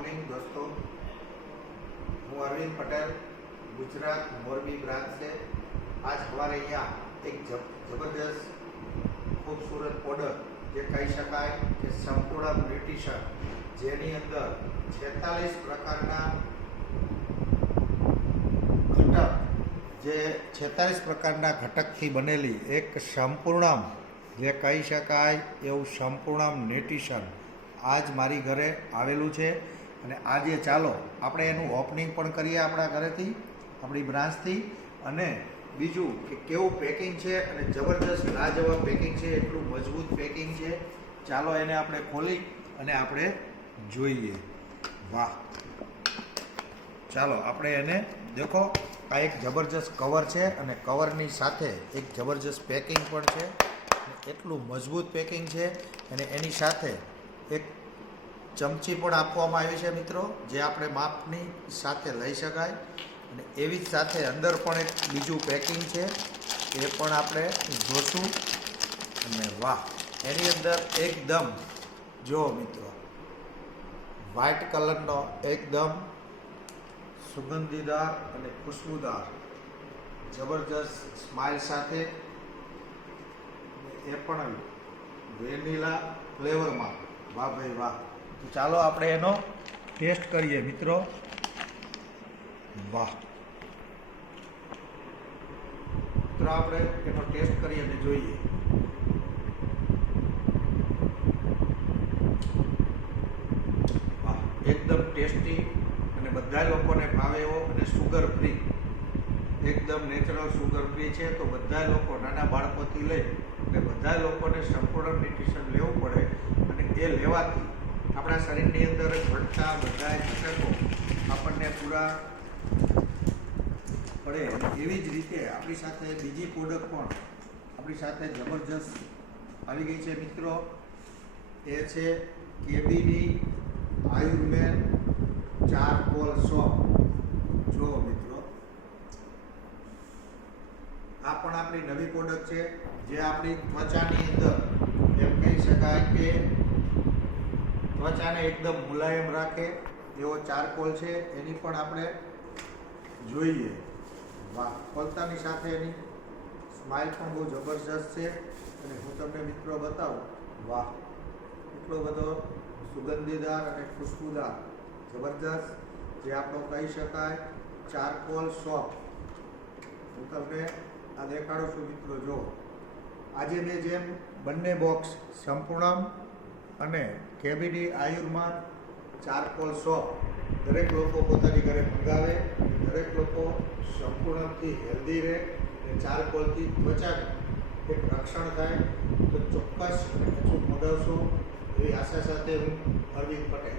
Morning दोस्तों, હું Arvind Patel, Gujarat Morbi branch છે। આજ हमारे यहाँ एक जबरदस्त खूबसूरत प्रोडक्ट જે કહી શકાય કે સંપૂર્ણ ન્યુટ્રિશન, જેની અંદર 46 પ્રકારના ઘટક, જે 46 પ્રકારના ઘટકથી બનેલી એક સંપૂર્ણ, જે કહી શકાય એવું સંપૂર્ણ ન્યુટ્રિશન આજ મારી ઘરે આવેલું છે। અને આજે ચાલો આપણે એનું ઓપનિંગ પણ કરીએ આપણા ઘરેથી, આપણી બ્રાન્ચથી। અને બીજું કે કેવું પેકિંગ છે, અને જબરદસ્ત લાજવાબ પેકિંગ છે, એટલું મજબૂત પેકિંગ છે। ચાલો એને આપણે ખોલી અને આપણે જોઈએ। વાહ, ચાલો આપણે એને દેખો, આ એક જબરજસ્ત કવર છે અને કવરની સાથે એક જબરજસ્ત પેકિંગ પણ છે, એટલું મજબૂત પેકિંગ છે। અને એની સાથે એક ચમચી પણ આપવામાં આવી છે મિત્રો, જે આપણે માપની સાથે લઈ શકાય। અને એવી જ સાથે અંદર પણ એક બીજું પેકિંગ છે, એ પણ આપણે જોશું। અને વાહ, એની અંદર એકદમ જો મિત્રો વ્હાઇટ કલરનો એકદમ સુગંધીદાર અને ખુશ્બુદાર જબરજસ્ત સ્માઇલ સાથે, એ પણ વેનીલા ફ્લેવરમાં। વાહ ભાઈ વાહ, તો ચાલો આપણે એનો ટેસ્ટ કરીએ મિત્રો। વાહ મિત્રો, આપણે એનો ટેસ્ટ કરીએ અને જોઈએ। વાહ, એકદમ ટેસ્ટી અને બધા લોકોને ભાવે એવો, અને સુગર ફ્રી, એકદમ નેચરલ સુગર ફ્રી છે। તો બધા લોકો, નાના બાળકોથી લઈ અને બધા લોકોને સંપૂર્ણ ન્યુટ્રિશન લેવું પડે, અને એ લેવાથી આપણા શરીરની અંદર ઘટતા બધા ઘટકો આપણને પૂરા પડે। એવી જ રીતે આપણી સાથે બીજી પ્રોડક્ટ પણ આપણી સાથે જબરજસ્ત આવી ગઈ છે મિત્રો, એ છે કેબીની આયુર્વેદ ચારકોલ સોપ। જો મિત્રો, આ પણ આપણી નવી પ્રોડક્ટ છે, જે આપણી ત્વચાની અંદર એમ કહી શકાય કે ત્વચાને એકદમ મુલાયમ રાખે એવો ચારકોલ છે। એની પણ આપણે જોઈએ। વાહ, ખોલતાની સાથે એની સ્માઇલ પણ બહુ જબરજસ્ત છે, અને હું તમને મિત્રો બતાવું। વાહ, એટલો બધો સુગંધીદાર અને ખુશ્બુદાર જબરજસ્ત, જે આપણો કહી શકાય ચારકોલ સોપ। હું તમને આ દેખાડું છું મિત્રો। જો આજે મેં જેમ બંને બોક્સ સંપૂર્ણ અને કેબીની આયુર્માન ચારકોલ સોપ દરેક લોકો પોતાની ઘરે મંગાવે, દરેક લોકો સંપૂર્ણથી હેલ્ધી રહે અને ચારકોલથી ત્વચાને એક રક્ષણ થાય, તો ચોક્કસ અને અચૂક મંગાવશો એવી આશા સાથે હું અરવિંદ પટેલ।